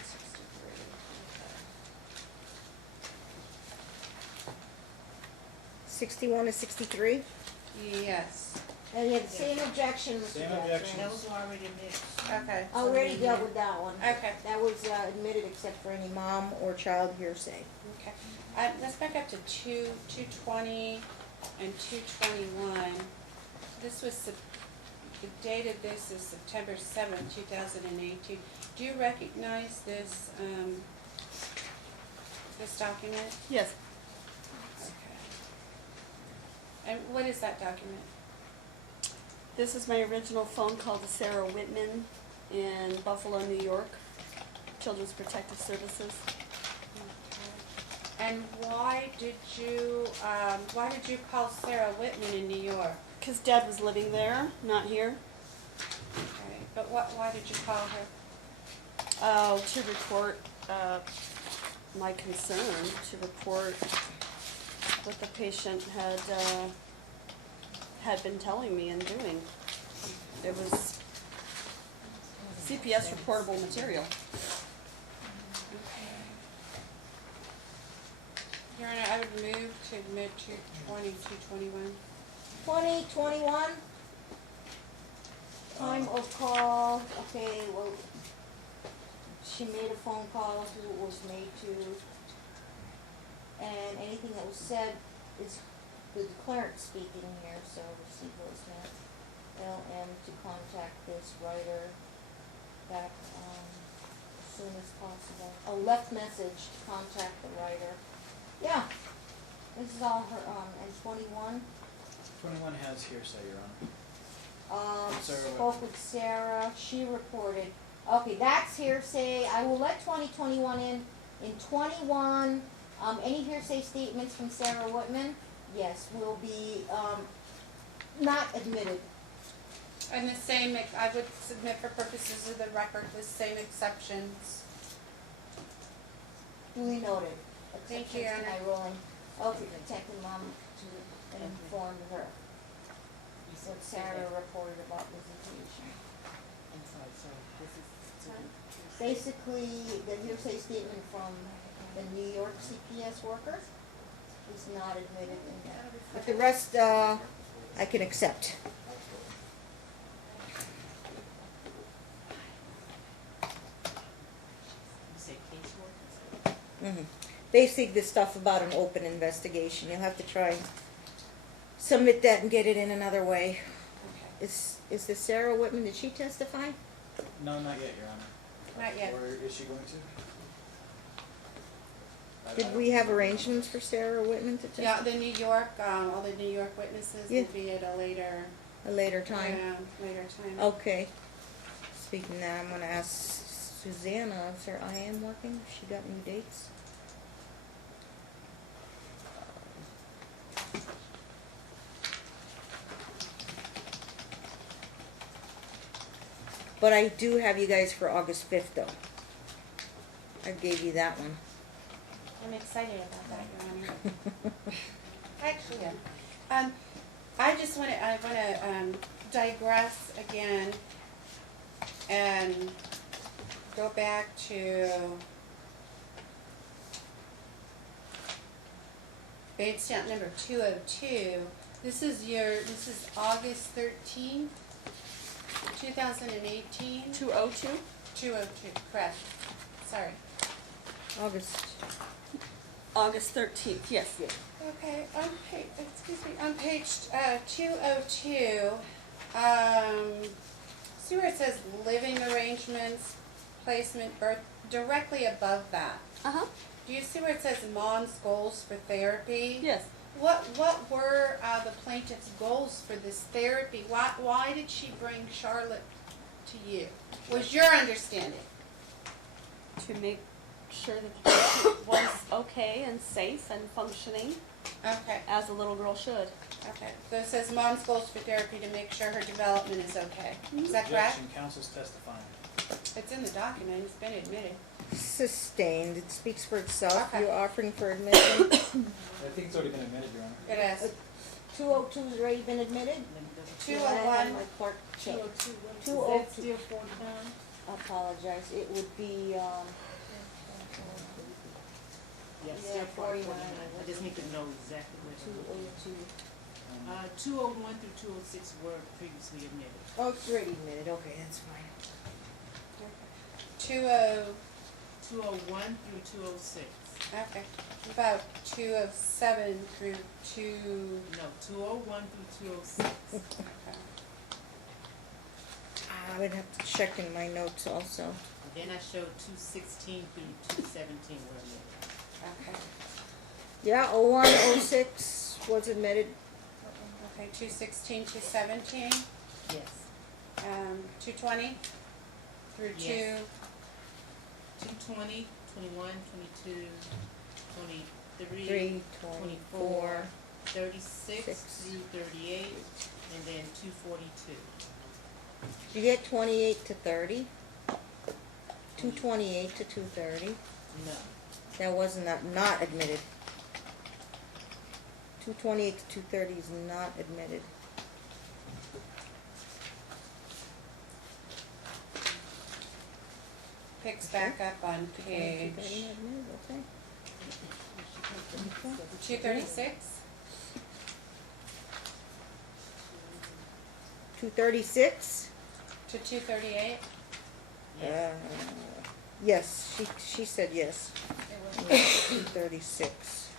61 to 63? Yes, And you have the same objection, Mr. Same Jackson. objection. That was already admitted. okay. Already dealt with that one. Okay. That was admitted except for any mom or child hearsay. Okay, let's back up to 220 and 221. This was, the date of this is September 7th, 2018. Do you recognize this, this document? Yes. Okay. And what is that document? This is my original phone call to Sarah Whitman in Buffalo, New York, Children's Protective Services. And why did you call Sarah Whitman in New York? Because Dad was living there, not here. Okay, but why did you call her? To report my concern, to report what the patient had been telling me and doing. It was CPS reportable material. Your Honor, I would move to admit 220, 221. 2021. Time of call, okay, well, she made a phone call, who it was made to, and anything that was said is the declarant speaking here, so receive voicemail. LM to contact this writer back, as soon as possible. A left message to contact the writer. Yeah, this is all her, and 21. 21 has hearsay, Your Honor. Sarah Spoke Whitman. with Sarah, she reported, okay, that's hearsay, I will let 2021 in. In 21, any hearsay statements from Sarah Whitman, yes, will be, not admitted. And the same, I would submit for purposes of the record, the same exceptions. Duly noted. Thank you, Your Exceptions to my ruling. Okay, protecting mom to inform her. So Sarah reported about visitation. I'm sorry, so this is to Basically, the hearsay statement from the New York CPS workers is not admitted in there. But the rest, I can accept. you say caseworkers? Basically, the stuff about an open investigation, you'll have to try and submit that and get it in another way. Okay. Is this Sarah Whitman, did she testify? No, not yet, Your Honor. Not yet. Or is she going to? Did we have arrangements for Sarah Whitman to Yeah, testify? the New York, all the New York witnesses Yeah. will be at a later, A later time? later time. Okay. Speaking of that, I'm gonna ask Susanna, is her IM working? She got new dates? But I do have you guys for August 5th though. I gave you that one. I'm excited about that, Your Honor. Actually, yeah. I wanna digress again and go back to base stamp number 202. This is August 13th, 2018. 202? 202, correct. Sorry. August. 13th, yes. Okay, on page 202, see where it says living arrangements, placement, birth, directly above that. Uh-huh, Do you see where it says mom's goals for therapy? yes. What were the plaintiff's goals for this therapy? Why did she bring Charlotte to you? Was your understanding? To make sure that the patient was okay and safe and functioning Okay, as a little girl should. okay. So it says mom's goals for therapy to make sure her development is okay. Is that correct? Objection, counsel's testifying. It's in the document, it's been admitted. Sustained, it speaks for itself. Okay. You're offering for admission. I think it's already been admitted, Your Honor. It is. 202's already been admitted? Let me double check. 201. My clerk check. 202, what is 202. that still 49? I apologize, it would be, Yeah, Yeah, still 49. 49. I just need to know exactly what. 202. 201 through 206 were previously admitted. Oh, it's already admitted, okay, that's fine. 201 through 206. Okay. About 207 through 2. No, 201 through 206. Okay. I would have to check in my notes also. And then I showed 216 through 217 were admitted. Okay. Yeah, 01, 06 was admitted. Okay. 216, 217, Yes. 220 through Yes. 220, 21, 22, 23, 3, 24, 24. 36 Six. through 38, and then 242. Did you get 28 to 30? 228 to 230? No. That wasn't not admitted. 228 to 230 is not admitted. picks back up on page 236. 236? To 238. Yes. Yes, she said yes. It was 236.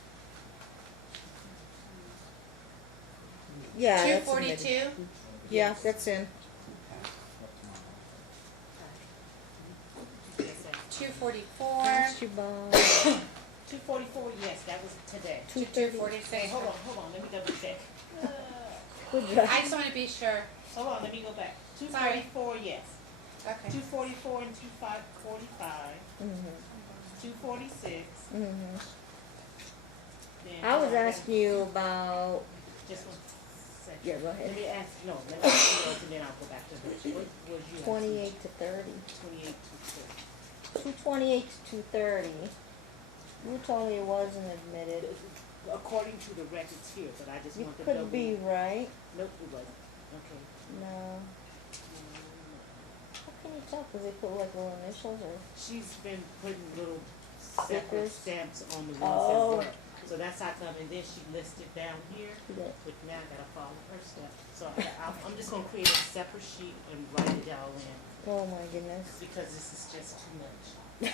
Yeah, that's admitted. 242. Yeah, that's in. Yes, sir. 244. Thanks, you, Bob. 244, yes, that was today. 246. Hey, hold on, let me double check. Good job. I just want to be sure. Hold on, let me go back. Sorry. 244, yes. Okay. 244 and 245, Mhm. 246. Mhm. Then I was asking you about. Just one second. Yeah, go ahead. Let me ask, no, let me ask you yours and then I'll go back to which. What was you asking? 28 to 30. 28 to 30. 228 to 230. You told me it wasn't admitted. According to the records here, but I just You want to double. could be right. Nope, it wasn't. Okay. No. How can you tell? Because they put like little initials or. She's been putting little separate Stickers? stamps on the ones Oh. that work. So that's how come, and then she listed down here, Yeah. but now I gotta follow her step. So I'm just gonna create a separate sheet and write it all in, Oh my goodness. because this is just too much.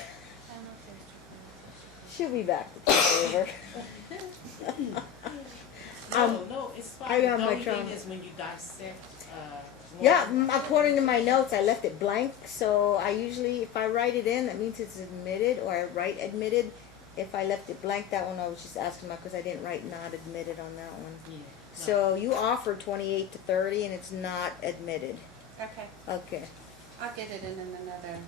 She'll be back to take over. No, it's fine. I got The my only thing trauma. is when you dissect, Yeah, one- according to my notes, I left it blank. So I usually, if I write it in, that means it's admitted, or I write admitted. If I left it blank, that one I was just asking about because I didn't write not admitted on that one. Yeah, no. So you offered 28 to 30, and it's not admitted. Okay. Okay. I'll get it in another.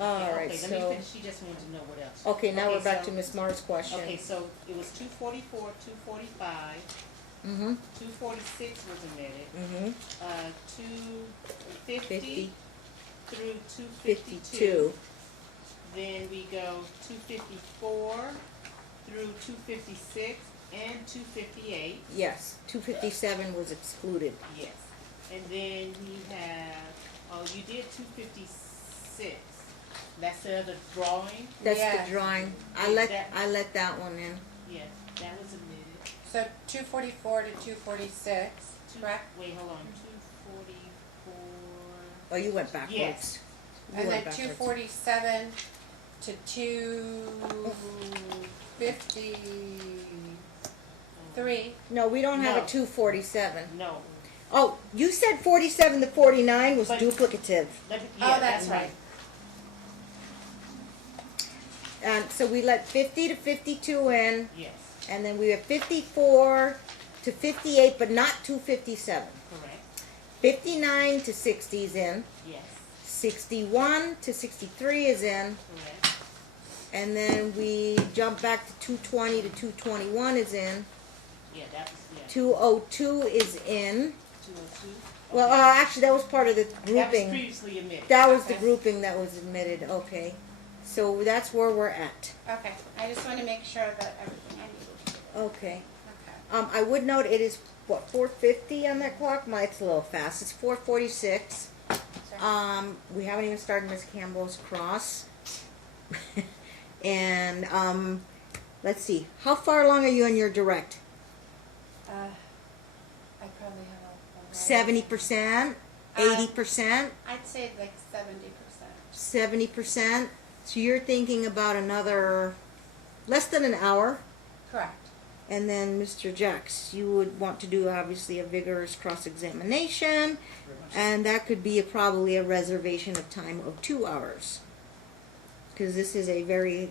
All Okay, right. let me So finish. She just wanted to know what else. okay, now Okay, we're back so- to Miss Mars' question. Okay, so it was 244, 245, Mhm. 246 was admitted, Mhm. 250 50. through 252. 52. Then we go 254 through 256 and 258. Yes. 257 was excluded. Yes. And then we have, oh, you did 256. That's the other drawing? That's Yeah. the drawing. I Exactly. let that one in. Yes, that was admitted. So 244 to 246. Correct. Wait, hold on, 244. Oh, you went backwards. Yes. You And went then backwards. 247 to 253. No, we don't have No. a 247. No. Oh, you said 47 to 49 was But- duplicative. Let me, Oh, yeah, that's right. And so we let 50 to 52 in, Yes, and then we have 54 to 58, but not 257. correct. 59 to 60 is in. Yes, 61 to 63 is in. correct. And then we jump back to 220 to 221 is in. Yeah, that was, yeah. 202 is in. 202. Well, Okay. actually, that was part of the That was grouping. previously admitted. That was the Okay. grouping that was admitted. Okay. So that's where we're at. Okay. I just want to make sure that everything I need. Okay. Okay. I would note it is, what, 4:50 on that clock? It's a little fast. It's 4:46. We haven't even started Miss Campbell's cross. And, let's see. How far along are you on your direct? I probably have a 70%? 80%? I'd say like 70%. 70%? So you're thinking about another, less than an hour? Correct. And then Mr. Jax, you would want to do obviously a vigorous cross-examination, Very much so. and that could be probably a reservation of time of 2 hours. Because this is a very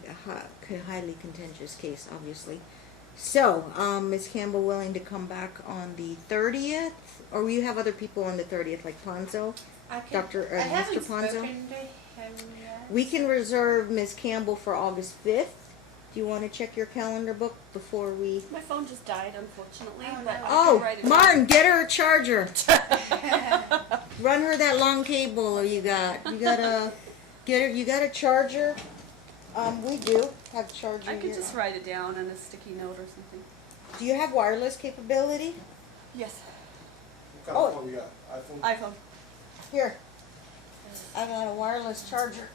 highly contentious case, obviously. So, Ms. Campbell willing to come back on the 30th? Or will you have other people on the 30th, like Ponzo? I can, Dr. I haven't Mr. Ponzo? spoken to him yet. We can reserve Ms. Campbell for August 5th. Do you want to check your calendar book before we... My phone just died, unfortunately. Oh, but no. I can Oh, write it down. Martin, get her a charger. Run her that long cable you got. You gotta get her. You got a charger? We do have a charger I could here. just write it down in a sticky note or something. Do you have wireless capability? Yes. What kind of phone you got? iPhone? iPhone. Here. I got a wireless charger.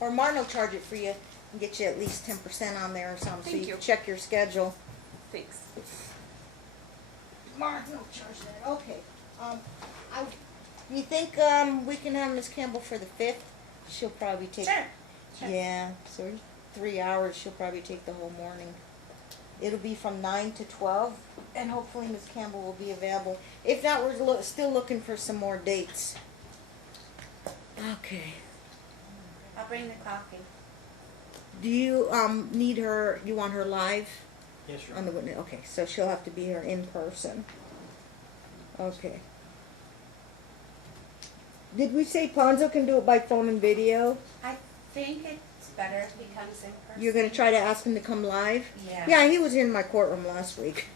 Or Martin will charge it for you and get you at least 10% on there or something, so Thank you you. can check your schedule. Thanks. Martin will charge that. Okay. You think we can have Miss Campbell for the 5th? She'll probably take. Sure. Sure. Yeah, so 3 hours, she'll probably take the whole morning. It'll be from 9 to 12, and hopefully Miss Campbell will be available. If not, we're still looking for some more dates. Okay. I'll bring the coffee. Do you need her, you want her live Yes, Your on the Honor. witness? Okay, so she'll have to be here in person. Okay. Did we say Ponzo can do it by phone and video? I think it's better if he comes in person. You're gonna try to ask him to come live? Yeah. Yeah, he was in my courtroom last week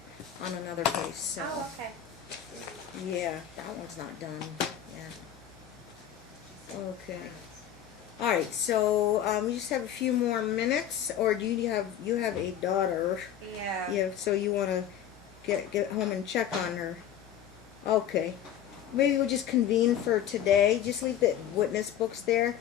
on another case, so. Oh, okay. Yeah, that one's not done, yeah. Okay. Alright, so, we just have a few more minutes, or do you have a daughter? Yeah. Yeah, so you wanna get home and check on her. Okay. Maybe we'll just convene for today, just leave the witness books there.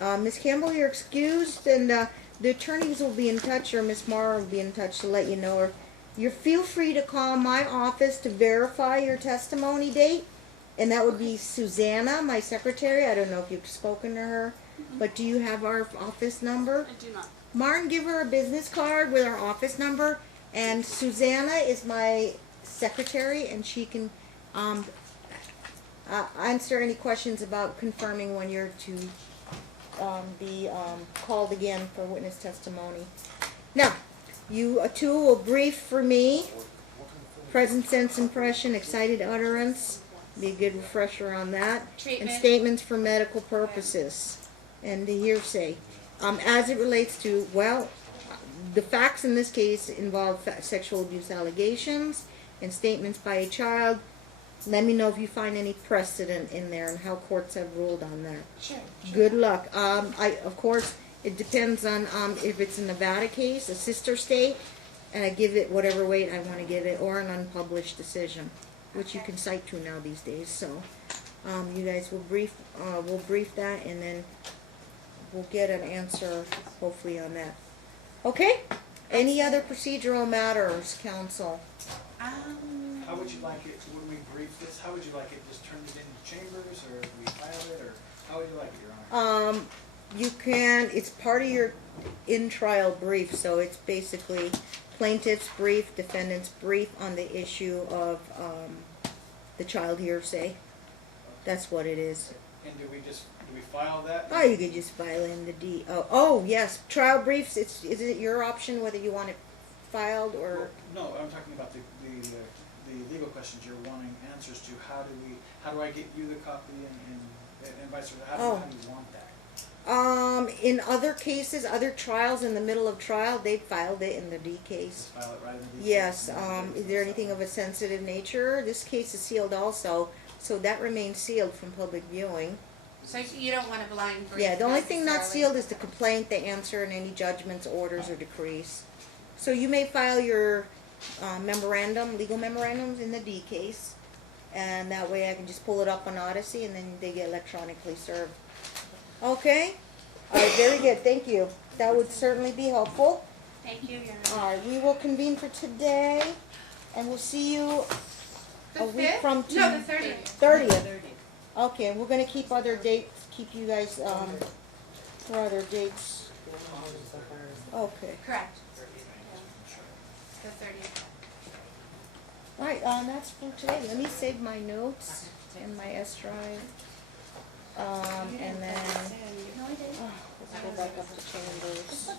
Ms. Campbell, you're excused, and, the attorneys will be in touch, or Ms. Morrow will be in touch to let you know, or you feel free to call my office to verify your testimony date, and that would be Susanna, my secretary. I don't know if you've spoken to her, but do you have our office number? I do not. Martin, give her a business card with our office number, and Susanna is my secretary, and she can answer any questions about confirming when you're to be called again for witness testimony. Now, you two will brief for me. Present sense impression, excited utterance, be a good refresher on that. Treatment. And statements for medical purposes, and the hearsay. As it relates to, well, the facts in this case involve sexual abuse allegations and statements by a child. Let me know if you find any precedent in there and how courts have ruled on that. Sure. Good luck. Of course, it depends on if it's a Nevada case, a sister state, and I give it whatever weight I want to give it, or an unpublished decision, which you can cite to now these days. So, you guys will brief that, and then we'll get an answer hopefully on that. Okay? Any other procedural matters, counsel? How would you like it, when we brief this, how would you like it, just turn it into chambers, or we file it, or how would you like it, Your Honor? You can, it's part of your in-trial brief, so it's basically plaintiff's brief, defendant's brief on the issue of the child hearsay. That's what it is. And do we file that? Oh, you could just file in the oh, yes, trial briefs, is it your option whether you want it filed or? No, I'm talking about the legal questions you're wanting answers to. How do I get you the copy and vice versa? How do you want that? In other cases, other trials in the middle of trial, they filed it in the D case. Just file it right in the details? Yes, is there anything of a sensitive nature? This case is sealed also, so that remains sealed from public viewing. So you don't want a blind brief? Yeah, the only thing not necessarily? sealed is the complaint, the answer, and any judgments, orders, or decrees. So you may file your memorandum, legal memorandums in the D case. And that way I can just pull it up on Odyssey and then they get electronically served. Okay? Alright, very good, thank you. That would certainly be helpful. Thank you, Your Honor. Alright, we will convene for today and we'll see you The a week 5th? from No, the 30th. 30th. Okay, we're gonna keep other dates, keep you guys, for other dates. Okay. Correct. The 30th. Alright, that's for today. Let me save my notes in my S drive. And then, let's go back up to Chambers.